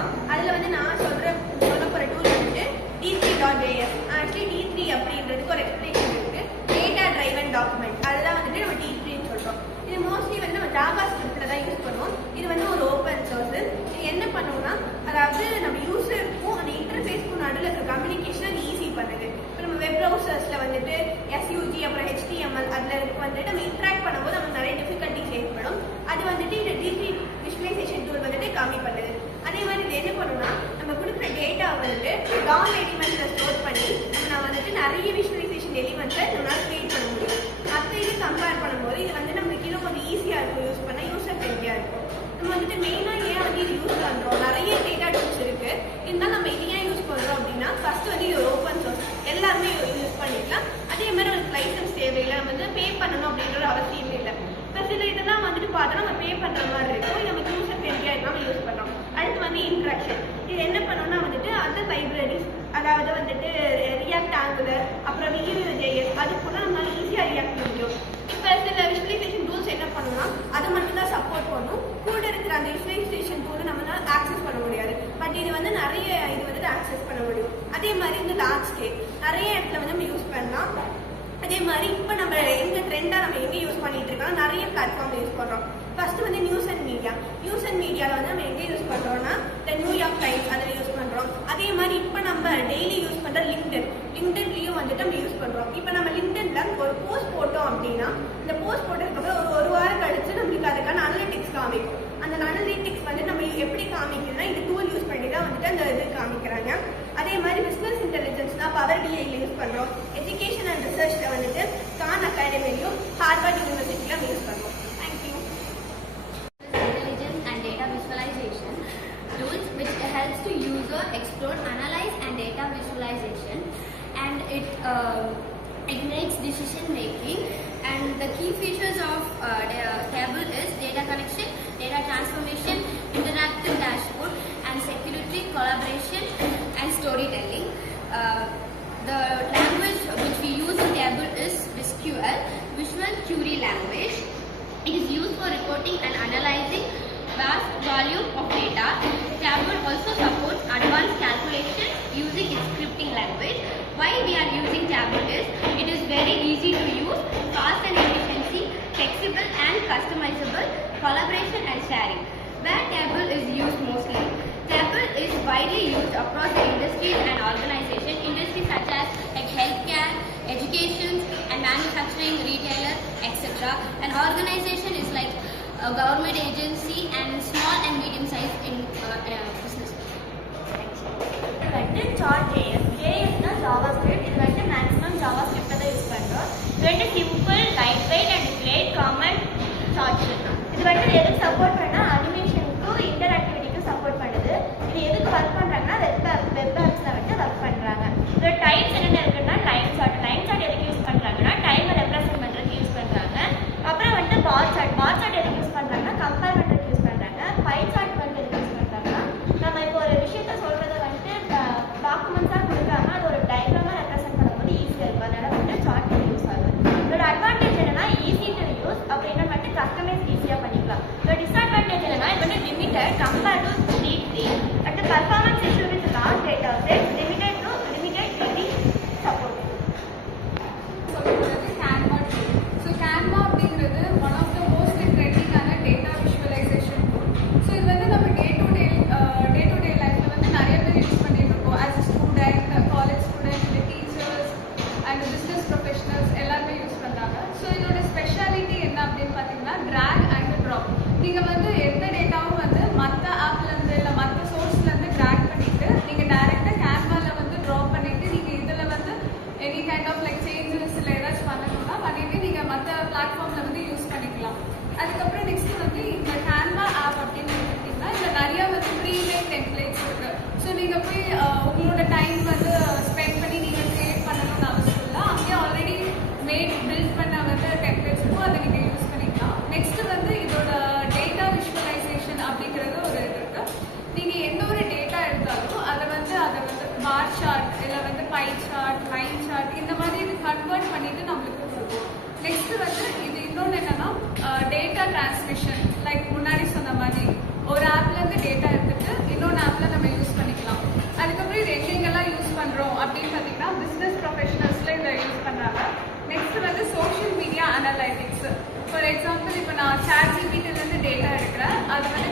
பார்க்கலாம். அதில் வந்து நான் சொல்ல போகிற டூல் வந்துட்டு D3.js. ஆக்சுவலி D3 அப்படின்றதுக்கு ஒரு எக்ஸ்பிளேஷன் இருக்குது. டேட்டா டிரைவன் டாக்குமெண்ட், அதுதான் வந்துட்டு நம்ம D3ன்னு சொல்கிறோம். இது மோஸ்ட்லி வந்து நம்ம ஜாவா ஸ்கிரிப்டில் தான் யூஸ் பண்ணுவோம். இது வந்து ஒரு ஓப்பன் சோர்ஸ். இது என்ன பண்ணுவோம்னா, அதாவது நம்ம யூஸருக்கும் அந்த இன்டர்ஃபேஸ்க்கும் நடுவில் இருக்கிற கம்யூனிகேஷன் அது ஈஸி பண்ணுது. இப்போ நம்ம வெப் ப்ரௌசர்ஸில் வந்துட்டு SUG அப்புறம் HTML அதில் வந்துட்டு நம்ம இன்ட்ராக்ட் பண்ணும்போது நமக்கு நிறைய டிஃபிகல்ட்டிஸ் ஏற்படும். அது வந்துட்டு இந்த D3 விஷுவலைசேஷன் டூல் வந்துட்டு கம்மி பண்ணுது. அதே மாதிரி இது என்ன பண்ணுன்னா, நம்ம கொடுக்குற டேட்டா வந்துட்டு டாம் எலிமெண்ட்ஸில் ஸ்டோர் பண்ணி நம்ம வந்துட்டு நிறைய விஷுவலைசேஷன் எலிமெண்ட்ஸை நம்மளால் கிரியேட் பண்ண முடியும். மற்ற இது கம்பேர் பண்ணும்போது இது வந்து நம்மளுக்கு இன்னும் கொஞ்சம் ஈஸியாக இருக்கும், யூஸ் பண்ண யூசர் ஃப்ரெண்ட்லியாக இருக்கும். நம்ம வந்துட்டு மெயினாக ஏன் வந்து இது யூஸ் பண்ணுறோம், நிறைய டேட்டா டூல்ஸ் இருக்குது. இருந்தாலும் நம்ம இது ஏன் யூஸ் பண்ணுறோம் அப்படின்னா, ஃபர்ஸ்ட் வந்து இது ஒரு ஓப்பன் சோர்ஸ், எல்லாருமே யூஸ் பண்ணிக்கலாம். அதே மாதிரி ஒரு லைசன்ஸ் தேவையில்லை, நம்ம வந்து பே பண்ணணும் அப்படின்ற ஒரு அவசியம் இல்லை. இப்போ சில இதெல்லாம் வந்துட்டு பார்த்தா நம்ம பே பண்ணுற மாதிரி இருக்கும். நம்ம யூசர் ஃப்ரெண்ட்லியாக இருக்காமல் யூஸ் பண்ணுறோம். அடுத்து வந்து இன்ட்ராக்ஷன். இது என்ன பண்ணோம்னா வந்துட்டு அந்த லைப்ரரிஸ், அதாவது வந்துட்டு ரியாக்ட் ஆங்குலர் அப்புறம் Vue.js, அது கூட நம்மளால ஈஸியாக ரியாக்ட் பண்ண முடியும். இப்போ சில விஷுவலைசேஷன் டூல்ஸ் என்ன பண்ணணும்னா அதை மட்டும் தான் சப்போர்ட் பண்ணும். கூட இருக்கிற அந்த விஷுவலைசேஷன் டூல் நம்மளால ஆக்சஸ் பண்ண முடியாது. பட் இது வந்து நிறைய இது வந்துட்டு ஆக்சஸ் பண்ண முடியும். அதே மாதிரி இந்த லார்ஜ்ஸ்கேல் நிறைய இடத்துல வந்து நம்ம யூஸ் பண்ணலாம். அதே மாதிரி இப்போ நம்ம எங்க ட்ரெண்டாக நம்ம எங்கே யூஸ் பண்ணிட்டு இருக்கோம், நிறைய பிளாட்ஃபார்ம் யூஸ் பண்ணுறோம். ஃபர்ஸ்ட் வந்து news and media. News and மீடியாவில் வந்து நம்ம எங்கே யூஸ் பண்ணுறோம்னா இந்த நியூயார்க் டைம்ஸ் அதில் யூஸ் பண்ணுறோம். அதே மாதிரி இப்போ நம்ம டெய்லி யூஸ் பண்ணுற லிங்க்டின்லையும் வந்துட்டு நம்ம யூஸ் பண்ணுறோம். இப்போ நம்ம லிங்க்டின்ல ஒரு போஸ்ட் போட்டோம் அப்படின்னா, இந்த போஸ்ட் போட்டதுக்கப்புறம் ஒரு வாரம் கழிச்சு நம்மளுக்கு அதுக்கான அனலிட்டிக்ஸ் காமிக்கும். அந்த அனலிட்டிக்ஸ் வந்து நம்ம எப்படி காமிக்கிறதுனா இந்த டூல் யூஸ் பண்ணி தான் வந்துட்டு அந்த இது காமிக்கிறாங்க. அதே மாதிரி பிஸ்னஸ் இன்டெலிஜென்ஸ்னா பவர் BIல யூஸ் பண்ணுறோம். எஜுகேஷன் அண்ட் ரிசர்ச்சில் வந்துட்டு கான் அகாடமிலையும் ஹார்வர்ட் யூனிவர்சிட்டியிலும் யூஸ் பண்ணுறோம். Thank you. Intelligence and data visualization tools which helps to user explore, analyze and data visualization, and it makes decision making. And the key features of table is data connection, data transformation, interactive dashboard, and security, collaboration, and storytelling. The language which we use in table is VisQL, Visual Query Language. It is used for reporting and analyzing vast volume of data. Table also supports advanced calculations using its scripting language. Why we are using Table is it is very easy to use, fast and efficiency, flexible and customizable, collaboration and sharing. Where Table is used mostly. Table is widely used across the industries and organizations. Industries such as like healthcare, education and manufacturing, retailer, etc. An organization is like a government agency and small and medium size in business. வந்து Chart.js. JS னா JavaScript. இது வந்து maximum JavaScript தான் use பண்ணுறோம். இது வந்து simple, light weight and great common charts. இது வந்து எதுக்கு சப்போர்ட் பண்ணா அனிமேஷனுக்கும் இன்டராக்டிவிட்டிக்கும் சப்போர்ட் பண்ணுது. இது எதுக்கு ஒர்க் பண்ணுறாங்கன்னா வெப் ஆப்ஸில் வந்து ஒர்க் பண்ணுறாங்க. இதோட டைப்ஸ் என்னென்ன இருக்குன்னா லைன் சார்ட் எதுக்கு யூஸ் பண்ணுறாங்கன்னா டைமை ரெப்ரசென்ட் பண்ணுறதுக்கு யூஸ் பண்ணுறாங்க. அப்புறம் வந்து பார் சார்ட் எதுக்கு யூஸ் பண்ணுறாங்கன்னா கம்பேர் பண்ணுறதுக்கு யூஸ் பண்ணுறாங்க. பை சார்ட் வந்து எதுக்கு யூஸ் பண்ணுறாங்கன்னா நம்ம இப்போ ஒரு விஷயத்த சொல்கிறத வந்துட்டு டாக்குமெண்ட்ஸாக கொடுக்குறாங்க, அது ஒரு டயக்ராமாக ரெப்ரசென்ட் பண்ணும்போது ஈஸியாக இருக்கும். அதனால் வந்து சார்ட் யூஸ் ஆகுது. இதோட அட்வான்டேஜ் என்னன்னா ஈஸி டு யூஸ், அப்புறம் என்ன வந்துட்டு கஸ்டமைஸ் ஈஸியாக பண்ணிக்கலாம். இதோட டிஸ்அட்வான்டேஜ் என்னன்னா இது வந்து லிமிட்டட் கம்பேர் டு D3. அடுத்து performance issue with large data set, limited DB support. Canva அப்படிங்கிறது ஒன் ஆஃப் த மோஸ்ட் ட்ரெண்டிங்கான டேட்டா விஷுவலைசேஷன் டூல். ஸோ இது வந்து நம்ம டே டு டே லைஃப்பில் வந்து நிறைய பேர் யூஸ் பண்ணிட்டு இருக்கோம். As a student, college student, இல்லை டீச்சர்ஸ் அண்ட் பிஸ்னஸ் ப்ரொஃபஷனல்ஸ் எல்லாருமே யூஸ் பண்ணுறாங்க. ஸோ இதோட ஸ்பெஷாலிட்டி என்ன அப்படின்னு பார்த்தீங்கன்னா ட்ராக் அண்ட் ட்ராப். நீங்கள் வந்து எந்த டேட்டாவும் வந்து மற்ற ஆப்லேருந்து இல்லை மற்ற சோர்ஸ்லேருந்து ட்ராக் பண்ணிவிட்டு நீங்கள் டேரெக்டாக கேன்வாவில் வந்து ட்ராப் பண்ணிவிட்டு நீங்கள் இதில் வந்து any kind of like changes இல்லை ஏதாச்சும் பண்ணணும்னா பண்ணிவிட்டு நீங்கள் மற்ற பிளாட்ஃபார்மில் வந்து யூஸ் பண்ணிக்கலாம். அதுக்கப்புறம் நெக்ஸ்ட் வந்து இந்த கேன்வா ஆப் அப்படின்னு எடுத்துக்கிட்டிங்கன்னா இதில் நிறையா வந்து ப்ரீமேட் டெம்ப்ளேட்ஸ் இருக்குது. ஸோ நீங்கள் போய் உங்களோட டைம் வந்து ஸ்பெண்ட் பண்ணி நீங்கள் க்ரியேட் பண்ணணும்னு அவசியம் இல்லை. அங்கேயே ஆல்ரெடி பில்ட் பண்ண வந்து டெம்ப்ளேட்ஸ் இருக்கும், அதை நீங்கள் யூஸ் பண்ணிக்கலாம். நெக்ஸ்ட் வந்து இதோட டேட்டா விஷுவலைசேஷன் அப்படிங்கிறது ஒரு இது இருக்குது. நீங்கள் எந்த ஒரு டேட்டா எடுத்தாலும் அதை வந்து பார் சார்ட் இல்லை வந்து பை சார்ட், லைன் சார்ட் இந்த மாதிரி இது கன்வெர்ட் பண்ணிட்டு நம்மளுக்கு கொடுக்கும். நெக்ஸ்ட் வந்து இது இன்னொன்று என்னன்னா டேட்டா டிரான்ஸ்மிஷன். லைக் முன்னாடி சொன்ன மாதிரி ஒரு ஆப்லேருந்து டேட்டா எடுத்துட்டு இன்னொன்று ஆப்பில் எக்ஸாம்பிள் இப்போ நான் சாட் ஜிபிடிலேருந்து டேட்டா எடுக்கிறேன், அது வந்து